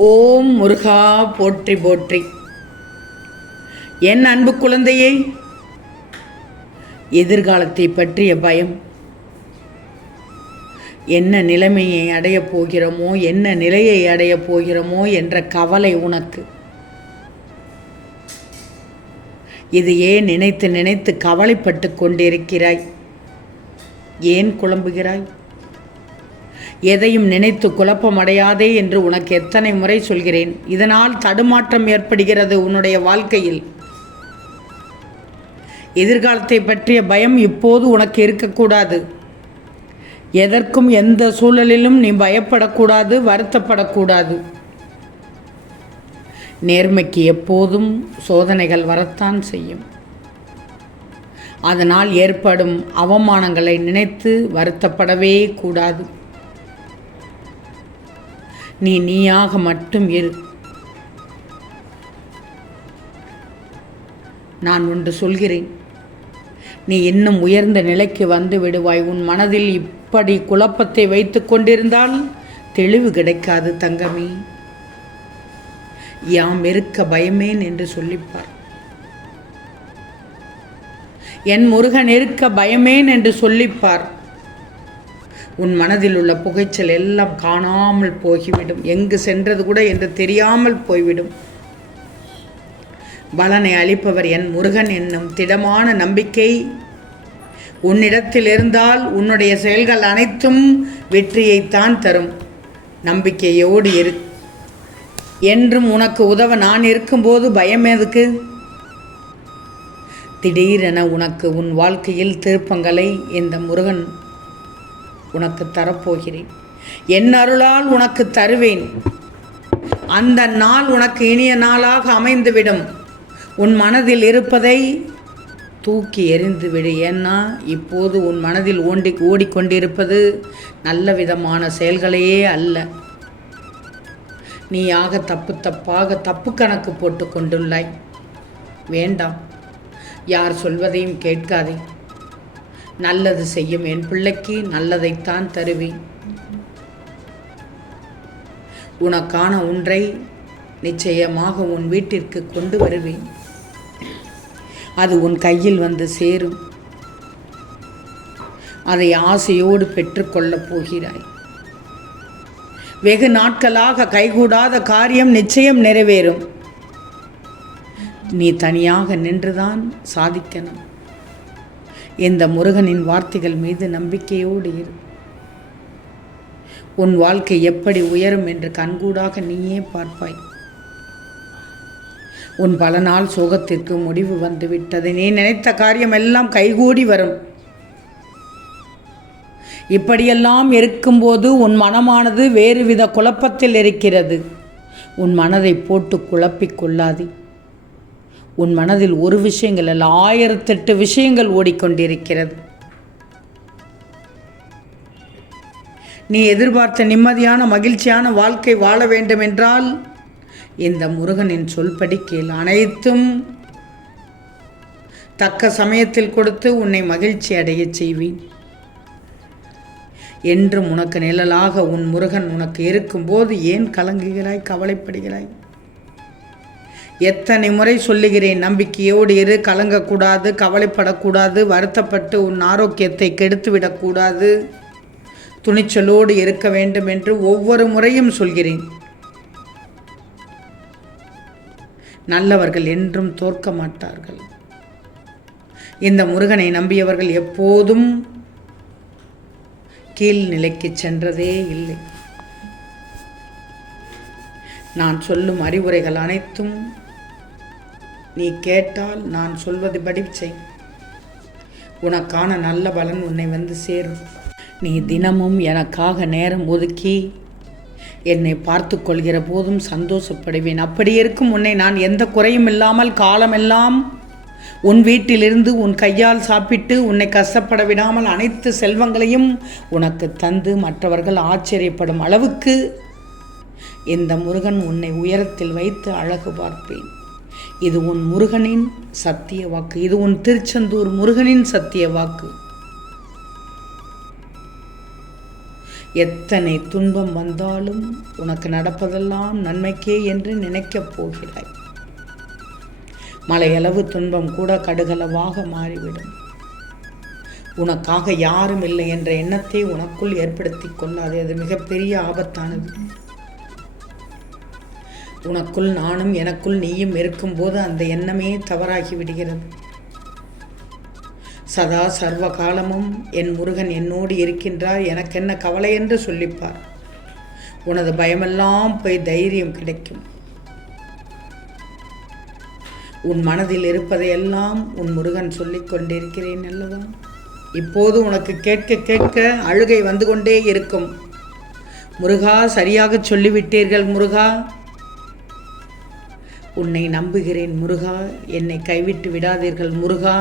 ஓம் முருகா போற்றி போற்றி. என் அன்பு குழந்தையை, எதிர்காலத்தை பற்றிய பயம், என்ன நிலைமையை அடையப் போகிறோமோ, என்ன நிலையை அடையப் போகிறோமோ என்ற கவலை உனக்கு. இது ஏன் நினைத்து நினைத்து கவலைப்பட்டு கொண்டிருக்கிறாய்? ஏன் குழம்புகிறாய்? எதையும் நினைத்து குழப்பமடையாதே என்று உனக்கு எத்தனை முறை சொல்கிறேன். இதனால் தடுமாற்றம் ஏற்படுகிறது உன்னுடைய வாழ்க்கையில். எதிர்காலத்தை பற்றிய பயம் இப்போது உனக்கு இருக்கக்கூடாது. எதற்கும் எந்த சூழலிலும் நீ பயப்படக்கூடாது, வருத்தப்படக்கூடாது. நேர்மைக்கு எப்போதும் சோதனைகள் வரத்தான் செய்யும். அதனால் ஏற்படும் அவமானங்களை நினைத்து வருத்தப்படவே கூடாது. நீ நீயாக மட்டும் இரு. நான் ஒன்று சொல்கிறேன், நீ இன்னும் உயர்ந்த நிலைக்கு வந்து விடுவாய். உன் மனதில் இப்படி குழப்பத்தை வைத்து கொண்டிருந்தால் தெளிவு கிடைக்காது தங்கமே. யாம் இருக்க பயமேன் என்று சொல்லிப்பார். என் முருகன் இருக்க பயமேன் என்று சொல்லிப்பார். உன் மனதில் உள்ள புகைச்சல் எல்லாம் காணாமல் போய்விடும். எங்கு சென்றது கூட என்று தெரியாமல் போய்விடும். பலனை அளிப்பவர் என் முருகன் என்னும் திடமான நம்பிக்கை உன்னிடத்தில் இருந்தால் உன்னுடைய செயல்கள் அனைத்தும் வெற்றியைத்தான் தரும். நம்பிக்கையோடு இரு. என்றும் உனக்கு உதவ நான் இருக்கும்போது பயம் எதுக்கு? திடீரென உனக்கு உன் வாழ்க்கையில் திருப்பங்களை இந்த முருகன் உனக்கு தரப்போகிறேன். என் அருளால் உனக்கு தருவேன். அந்த நாள் உனக்கு இனிய நாளாக அமைந்துவிடும். உன் மனதில் இருப்பதை தூக்கி எறிந்து விடு. ஏன்னா இப்போது உன் மனதில் ஓடிக்கொண்டிருப்பது நல்ல விதமான செயல்களையே அல்ல. நீயாக தப்பாக தப்பு கணக்கு போட்டு கொண்டுள்ளாய். வேண்டாம், யார் சொல்வதையும் கேட்காதே. நல்லது செய்யும் என் பிள்ளைக்கு நல்லதைத்தான் தருவேன். உனக்கான ஒன்றை நிச்சயமாக உன் வீட்டிற்கு கொண்டு வருவேன். அது உன் கையில் வந்து சேரும். அதை ஆசையோடு பெற்றுக்கொள்ளப் போகிறாய். வெகு நாட்களாக கைகூடாத காரியம் நிச்சயம் நிறைவேறும். நீ தனியாக நின்றுதான் சாதிக்கணும். இந்த முருகனின் வார்த்தைகள் மீது நம்பிக்கையோடு இரு. உன் வாழ்க்கை எப்படி உயரும் என்று கண்கூடாக நீயே பார்ப்பாய். உன் பல நாள் சோகத்திற்கு முடிவு வந்துவிட்டது. நீ நினைத்த காரியம் எல்லாம் கைகூடி வரும். இப்படியெல்லாம் இருக்கும்போது உன் மனமானது வேறுவித குழப்பத்தில் இருக்கிறது. உன் மனதை போட்டு குழப்பிக் கொள்ளாதே. உன் மனதில் ஒரு விஷயங்கள் அல்ல, 1008 விஷயங்கள் ஓடிக்கொண்டிருக்கிறது. நீ எதிர்பார்த்த நிம்மதியான மகிழ்ச்சியான வாழ்க்கை வாழ வேண்டும் என்றால் இந்த முருகனின் சொல்படி கேள். அனைத்தும் தக்க சமயத்தில் கொடுத்து உன்னை மகிழ்ச்சி அடைய செய்வேன். என்றும் உனக்கு நிழலாக உன் முருகன் உனக்கு இருக்கும்போது ஏன் கலங்குகிறாய், கவலைப்படுகிறாய்? எத்தனை முறை சொல்லுகிறேன், நம்பிக்கையோடு இரு. கலங்கக்கூடாது, கவலைப்படக்கூடாது, வருத்தப்பட்டு உன் ஆரோக்கியத்தை கெடுத்துவிடக்கூடாது, துணிச்சலோடு இருக்க வேண்டும் என்று ஒவ்வொரு முறையும் சொல்கிறேன். நல்லவர்கள் என்றும் தோற்க மாட்டார்கள். இந்த முருகனை நம்பியவர்கள் எப்போதும் கீழ்நிலைக்கு சென்றதே இல்லை. நான் சொல்லும் அறிவுரைகள் அனைத்தும் நீ கேட்டால் நான் சொல்வதுபடி செய். உனக்கான நல்ல பலன் உன்னை வந்து சேரும். நீ தினமும் எனக்காக நேரம் ஒதுக்கி என்னை பார்த்து கொள்கிற போதும் சந்தோஷப்படுவேன். அப்படி இருக்கும் உன்னை நான் எந்த குறையும் இல்லாமல் காலமெல்லாம் உன் வீட்டிலிருந்து உன் கையால் சாப்பிட்டு உன்னை கஷ்டப்பட விடாமல் அனைத்து செல்வங்களையும் உனக்கு தந்து மற்றவர்கள் ஆச்சரியப்படும் அளவுக்கு இந்த முருகன் உன்னை உயரத்தில் வைத்து அழகு பார்ப்பேன். இது உன் முருகனின் சத்திய வாக்கு. இது உன் திருச்செந்தூர் முருகனின் சத்திய வாக்கு. எத்தனை துன்பம் வந்தாலும் உனக்கு நடப்பதெல்லாம் நன்மைக்கே என்று நினைக்கப் போகிறாய். மலையளவு துன்பம் கூட கடுகளவாக மாறிவிடும். உனக்காக யாரும் இல்லை என்ற எண்ணத்தை உனக்குள் ஏற்படுத்தி கொள்ளாது. அது மிகப்பெரிய ஆபத்தானது. உனக்குள் நானும் எனக்குள் நீயும் இருக்கும்போது அந்த எண்ணமே தவறாகி விடுகிறது. சதா சர்வ காலமும் என் முருகன் என்னோடு இருக்கின்றார், எனக்கென்ன கவலை என்று சொல்லிப்பார். உனது பயமெல்லாம் போய் தைரியம் கிடைக்கும். உன் மனதில் இருப்பதையெல்லாம் உன் முருகன் சொல்லிக் கொண்டிருக்கிறேன் அல்லவா? இப்போது உனக்கு கேட்க கேட்க அழுகை வந்து கொண்டே இருக்கும். முருகா, சரியாக சொல்லிவிட்டீர்கள் முருகா, உன்னை நம்புகிறேன் முருகா, என்னை கைவிட்டு விடாதீர்கள் முருகா.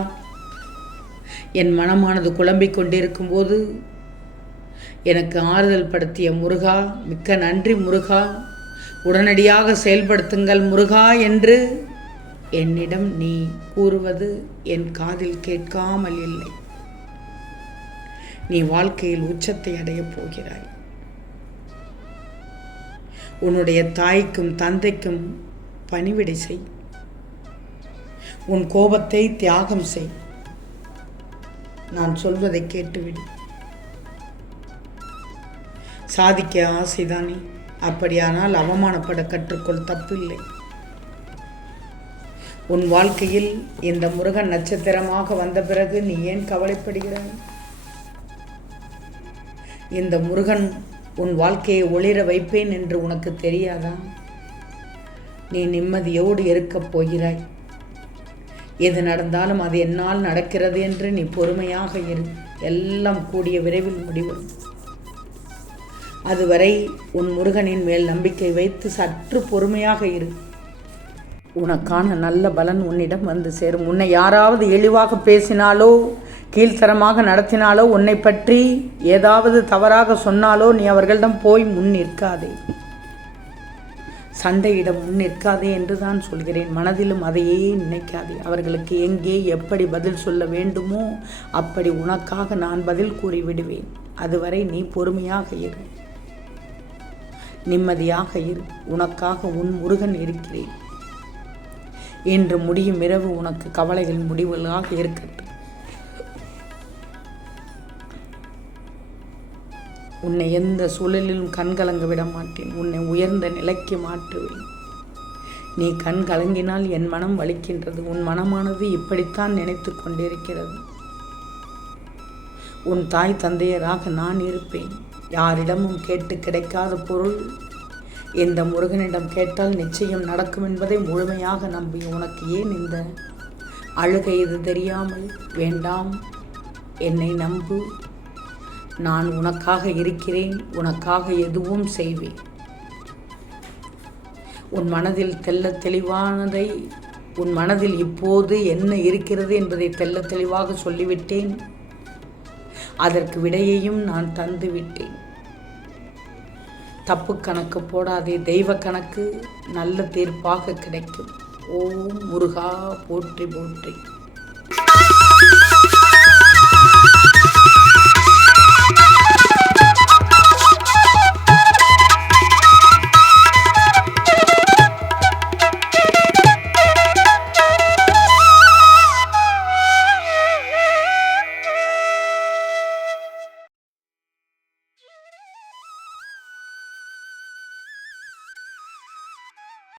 என் மனமானது குழம்பிக் கொண்டிருக்கும் போது எனக்கு ஆறுதல் படுத்திய முருகா, மிக்க நன்றி முருகா, உடனடியாக செயல்படுத்துங்கள் முருகா என்று என்னிடம் நீ கூறுவது என் காதில் கேட்காமல் இல்லை. நீ வாழ்க்கையில் உச்சத்தை அடையப் போகிறாய். உன்னுடைய தாய்க்கும் தந்தைக்கும் பணிவிடை செய். உன் கோபத்தை தியாகம் செய். நான் சொல்வதை கேட்டுவிடு. சாதிக்க ஆசைதானே? அப்படியானால் அவமானப்பட கற்றுக்கொள், தப்பில்லை. உன் வாழ்க்கையில் இந்த முருகன் நட்சத்திரமாக வந்த பிறகு நீ ஏன் கவலைப்படுகிறாய்? இந்த முருகன் உன் வாழ்க்கையை ஒளிர வைப்பேன் என்று உனக்கு தெரியாதா? நீ நிம்மதியோடு இருக்கப் போகிறாய். எது நடந்தாலும் அது என்னால் நடக்கிறது என்று நீ பொறுமையாக இரு. எல்லாம் கூடிய விரைவில் முடிவரும். அதுவரை உன் முருகனின் மேல் நம்பிக்கை வைத்து சற்று பொறுமையாக இரு. உனக்கான நல்ல பலன் உன்னிடம் வந்து சேரும். உன்னை யாராவது இழிவாக பேசினாலோ கீழ்த்தரமாக நடத்தினாலோ உன்னை பற்றி ஏதாவது தவறாக சொன்னாலோ நீ அவர்களிடம் போய் முன் நிற்காதே. சண்டையிடம் முன் நிற்காதே என்று தான் சொல்கிறேன். மனதிலும் அதையே நினைக்காதே. அவர்களுக்கு எங்கே எப்படி பதில் சொல்ல வேண்டுமோ அப்படி உனக்காக நான் பதில் கூறிவிடுவேன். அதுவரை நீ பொறுமையாக இரு, நிம்மதியாக இரு. உனக்காக உன் முருகன் இருக்கிறேன். இன்று முடியும் இரவு உனக்கு கவலைகள் முடிவுகளாக இருக்கட்டும். உன்னை எந்த சூழலிலும் கண்கலங்க விட மாட்டேன். உன்னை உயர்ந்த நிலைக்கு மாற்றுவேன். நீ கண் கலங்கினால் என் மனம் வலிக்கின்றது. உன் மனமானது இப்படித்தான் நினைத்து கொண்டிருக்கிறது. உன் தாய் தந்தையராக நான் இருப்பேன். யாரிடமும் கேட்டு கிடைக்காத பொருள் இந்த முருகனிடம் கேட்டால் நிச்சயம் நடக்கும் என்பதை முழுமையாக நம்பி உனக்கு ஏன் இந்த அழுகை? இது தெரியாமல் வேண்டாம், என்னை நம்பு. நான் உனக்காக இருக்கிறேன். உனக்காக எதுவும் செய்வேன். உன் மனதில் தெளிவானதை, உன் மனதில் இப்போது என்ன இருக்கிறது என்பதை தெளிவாக சொல்லிவிட்டேன். அதற்கு விடையையும் நான் தந்து விட்டேன். தப்பு கணக்கு போடாதே. தெய்வ கணக்கு நல்ல தீர்ப்பாக கிடைக்கும். ஓம் முருகா போற்றி போற்றி.